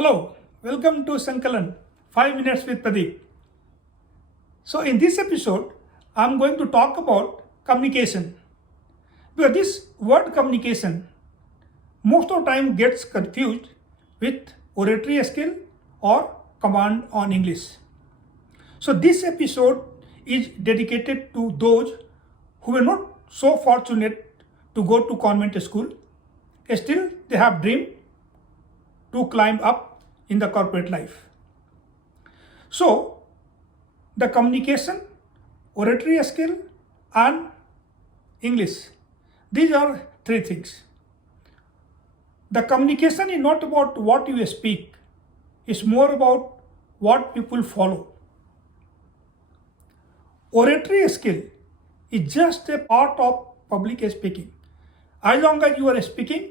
Hello, welcome to Sankalan 5 Minutes with Pradeep. So, in this episode, I'm going to talk about communication. Because this word communication most of the time gets confused with oratory skill or command on English. So, this episode is dedicated to those who were not so fortunate to go to convent school. Still, they have dream to climb up in the corporate life. So, the communication, oratory skill, and English, these are three things. The communication is not about what you speak, it's more about what people follow. Oratory skill is just a part of public speaking. As long as you are speaking,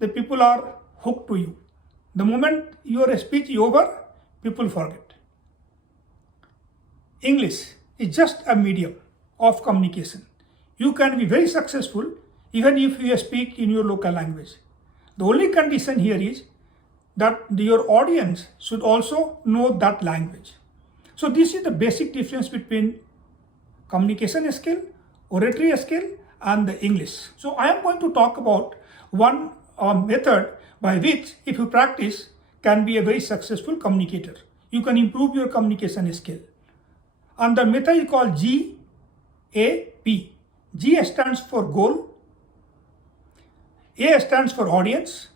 the people are hooked to you. The moment your speech is over, people forget. English is just a medium of communication. You can be very successful even if you speak in your local language. The only condition here is that your audience should also know that language. So this is the basic difference between communication skill, oratory skill, and the English. So I am going to talk about one method by which, if you practice, can be a very successful communicator. You can improve your communication skill. And the method is called GAP. G stands for goal, A stands for audience,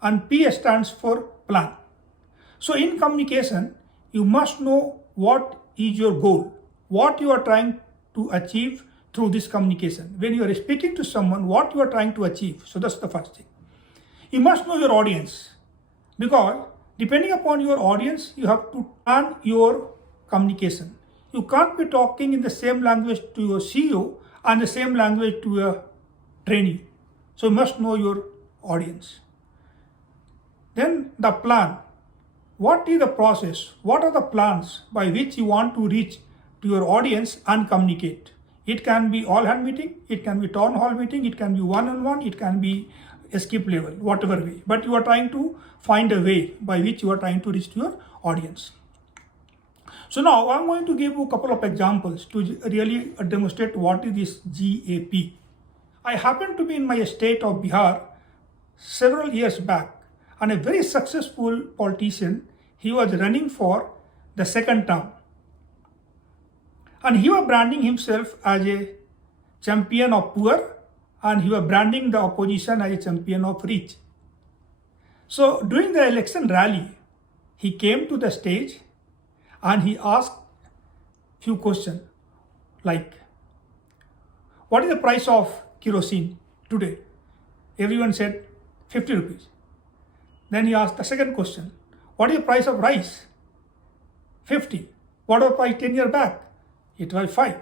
and P stands for plan. So in communication, you must know what is your goal, what you are trying to achieve through this communication. When you are speaking to someone, what you are trying to achieve. So that's the first thing. You must know your audience, because depending upon your audience, you have to plan your communication. You can't be talking in the same language to your CEO and the same language to a trainee. So you must know your audience. Then the plan. What is the process? What are the plans by which you want to reach to your audience and communicate? It can be all hand meeting, it can be town hall meeting, it can be one-on-one, it can be a skip level, whatever way. But you are trying to find a way by which you are trying to reach to your audience. So now I'm going to give you a couple of examples to really demonstrate what is this GAP. I happened to be in my state of Bihar several years back, and a very successful politician, he was running for the second term. And he was branding himself as a champion of poor, and he was branding the opposition as a champion of rich. So during the election rally, he came to the stage and he asked few questions like, what is the price of kerosene today? Everyone said 50 rupees. Then he asked the second question, what is the price of rice? 50. What was the price 10 years back? It was 5.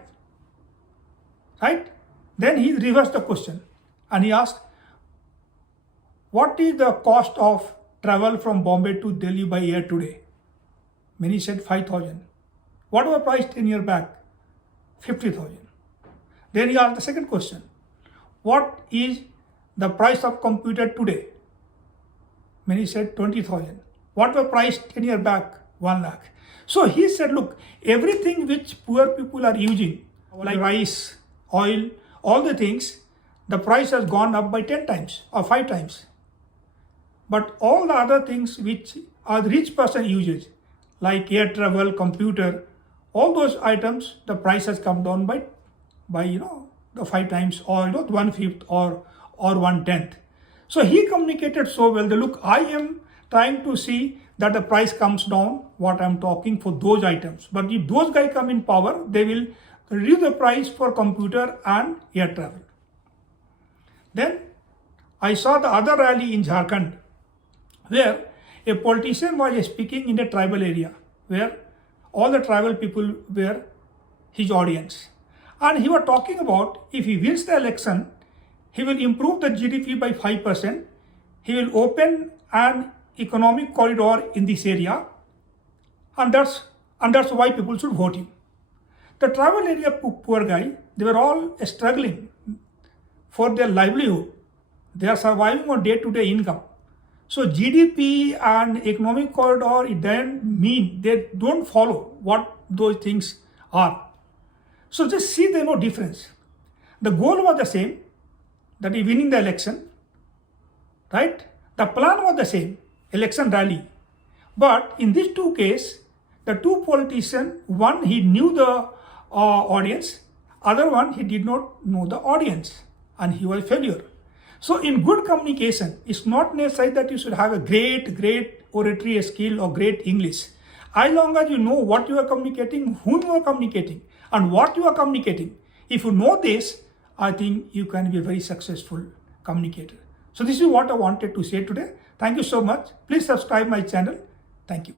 Right? Then he reversed the question and he asked, what is the cost of travel from Bombay to Delhi by air today? Many said 5,000. What was the price 10 years back? 50,000. Then he asked the second question, what is the price of computer today? Many said 20,000. What was the price 10 years back? 1 lakh. So he said, look, everything which poor people are using, like rice, oil, all the things, the price has gone up by 10 times or 5 times. But all the other things which are the rich person uses, like air travel, computer, all those items, the price has come down by the 5 times, or 1/5 or 1/10. So he communicated so well that, look, I am trying to see that the price comes down, what I'm talking for those items. But if those guys come in power, they will reduce the price for computer and air travel. Then I saw the other rally in Jharkhand, where a politician was speaking in a tribal area, where all the tribal people were his audience. And he was talking about, if he wins the election, he will improve the GDP by 5%. He will open an economic corridor in this area, and that's why people should vote him. The tribal area poor guy, they were all struggling for their livelihood. They are surviving on day-to-day income. So GDP and economic corridor, it doesn't mean they don't follow what those things are. So just see there's no difference. The goal was the same, that is winning the election, right? The plan was the same, election rally. But in these two cases, the two politicians, one he knew the audience, other one he did not know the audience, and he was a failure. So in good communication, it's not necessary that you should have a great oratory skill or great English. As long as you know what you are communicating, whom you are communicating, and what you are communicating, if you know this, I think you can be a very successful communicator. So this is what I wanted to say today. Thank you so much. Please subscribe my channel. Thank you.